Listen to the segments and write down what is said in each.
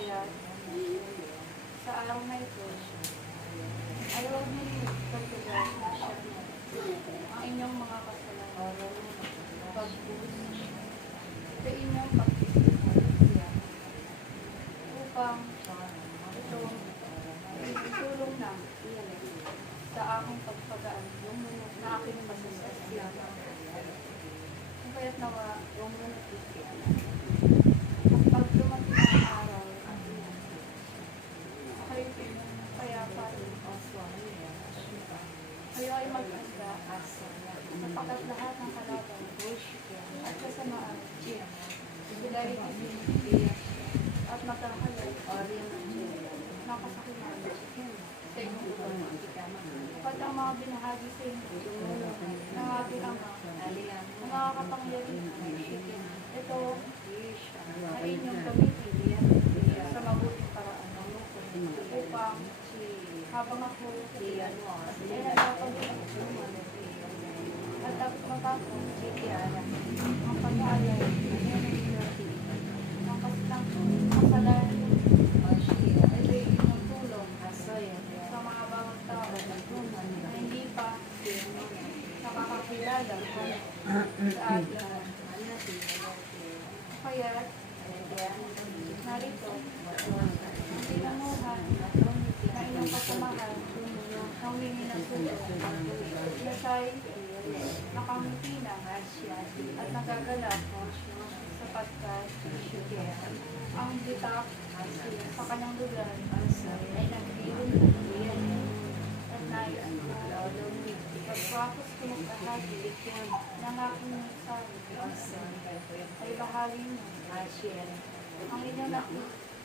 Kaya sa araw na ito, ayaw niyo pagkagal ang inyong mga kasalanan, pagpus, sa inyong pagtitipon, upang ito itulong na sa aking pagpagaan na aking masasasyan. Kaya't nawa, at pag dumating ang araw, kayo payapa rin. Kayo ay mag-anda sapagkat lahat ng kalaban at kasamaan sila ay at magkakalay nakasakinan sa inyong ulo. Kapag ang mga binahagi sa inyo ng ating Ama ang nakakapangyarihan, ito ay inyong gamitin sa mabuting paraan upang habang ako ay nagpapagod at matapos ang pag-aalay ng kasalanan ay inyong tulong sa mga bawat tao na hindi pa nakakakilala sa ating. Kaya narito ang tinamuhan na inyong kapamahan ng wingi ng tulong na siya'y nakangiti na at nagagalak sapagkat ang bitak sa kanyang lugar ay nagbilin at nais pagpapos ko magbahagi ng aking mensahe ay bahagi mo ang inyong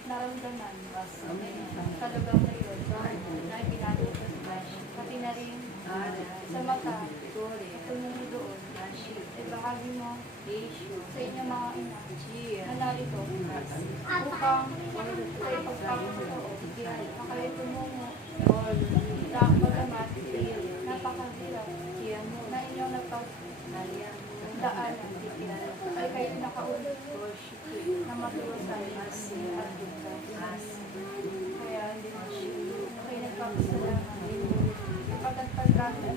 naramdaman sa lugar na yun na ginagawa pati na rin sa mata at tumunod doon ay bahagi mo sa inyong mga ina na narito upang sa ipagpapatotoo na kayo tumungo sa pagamat napakahirap na inyong napagdaanan ay kayo nakaulit na matuwasan at ligtas. Kaya kayo nagpapasalamat kapag pagkakita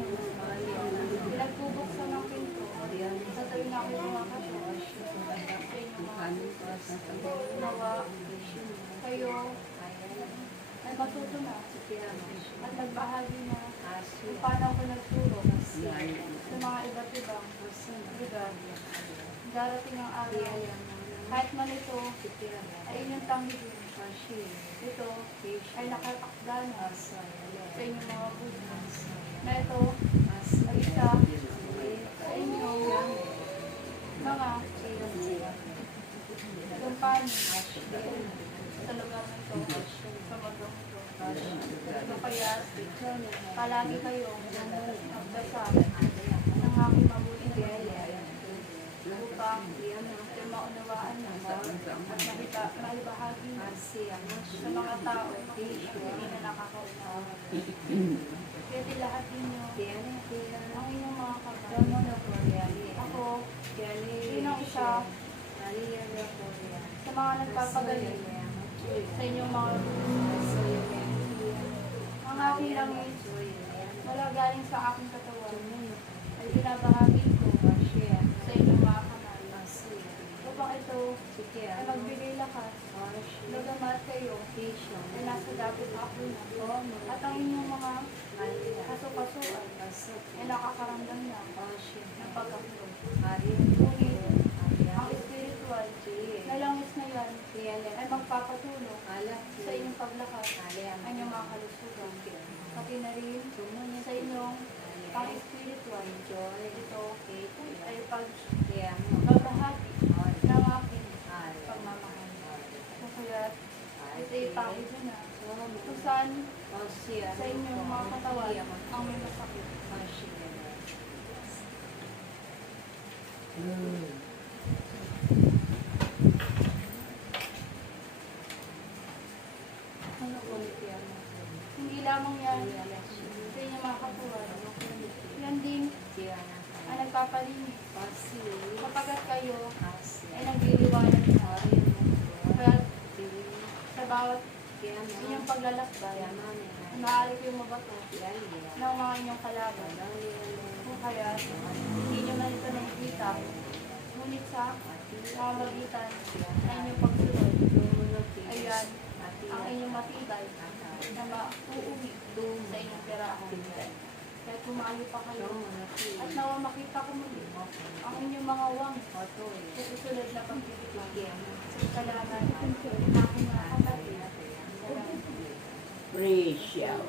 pinagpubuksan ng pinto sa tuwing na kayo kumakasya sa inyong mga nawa kayo ay matuto na at nagbahagi na kung paano ako nagturo sa mga iba't ibang lugar. Darating ang araw, kahit man ito ay inyong tanggapin. Ito ay nakatakda na sa inyong mga buhay. Na ito ay isa sa inyong mga kumpanya sa lugar na ito, sa magdong ito. Kaya palagi kayong magdasal ng aking mabuting upang maunawaan na at maibahagi sa mga tao hindi na nakakaunawa. Pwede lahat ninyo ang inyong mga kapatid. Ako, sinong isa sa mga nagpapagaling sa inyong mga ang aking langis wala galing sa aking katawan ay binabahagi ko sa inyong mga kamay upang ito ay magbigay lakas nagamat kayo ay nasa dapit ako na at ang inyong mga kasukasuan ay nakakaramdam na ng pagkaklo. Ngunit ang spiritual na langis na yan ay magpapatulong sa inyong paglakas ang inyong mga kalusugan. Pati na rin sa inyong pang-spiritual ito ay pagbabahagi ng aking pagmamahal. Kaya ito ay pahid na kung saan sa inyong mga katawan ang may masakit. Hindi lamang yan sa inyong mga katawan. Yan din ang nagpapalinis. Kapagkat kayo ay nagliliwanag na. Kaya sa bawat inyong paglalakbay, maaari ko yung mabato ng mga inyong kalaban. Kung kaya, hindi nyo na ito nakikita. Ngunit sa pamamagitan na inyong pagsunod, ayan, ang inyong matibay na mauuwi sa inyong tirahan. Kahit kumayo pa kayo, at nawa makita ko muli ang inyong mga wang sa susunod na pagpipigil. Salamat ang aking mga kapatid. Salamat. Precious.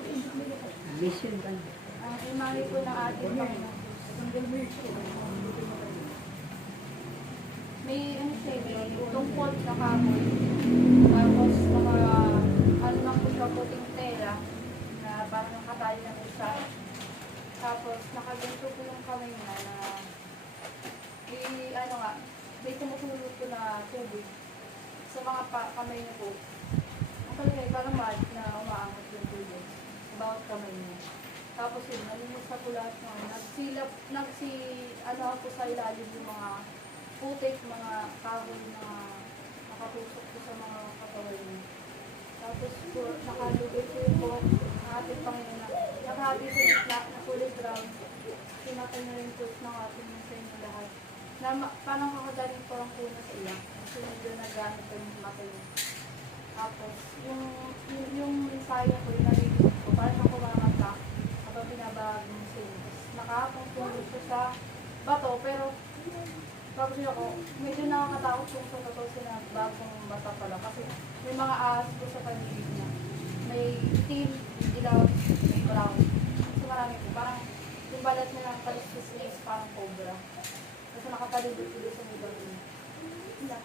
Mission ba? Ang imari po ng ating Panginoon. May ano siya, may tungkol na kamoy. Tapos ano lang po siya puting tela na parang nakatali na isa. Tapos nakaganto po yung kamay niya na ano nga, may tumutulog po na tubig sa mga kamay niya po. Ang palagay parang mad na umaangat yung tubig sa bawat kamay niya. Tapos yun, nalinis na po lahat ng ano po sa ilalim yung mga putik, mga kahoy na nakatusok po sa mga katawan niya. Tapos po, nakalugay po yung buhok ng ating Panginoon na nakahabi sa gitna na kulay brown. Sinatay na rin po ng ating sa inyo lahat. Na parang kakagaling po ang puno sa iya. Kasi medyo nagamit po yung matay niya. Tapos, yung mensahe ko, yung narinig ko, parang nakumamata habang binabahagi mo sa inyo. Tapos nakakapang tulog siya sa bato, pero tapos ako, medyo nakakatakot kung sa totoo sinabagong bata pala. Kasi may mga ahas po sa paligid niya. May itim, ilaw, may brown. So marami po. Parang yung balat niya ng palistis niya is parang cobra. Kasi nakapalibot-libot sa may bato niya.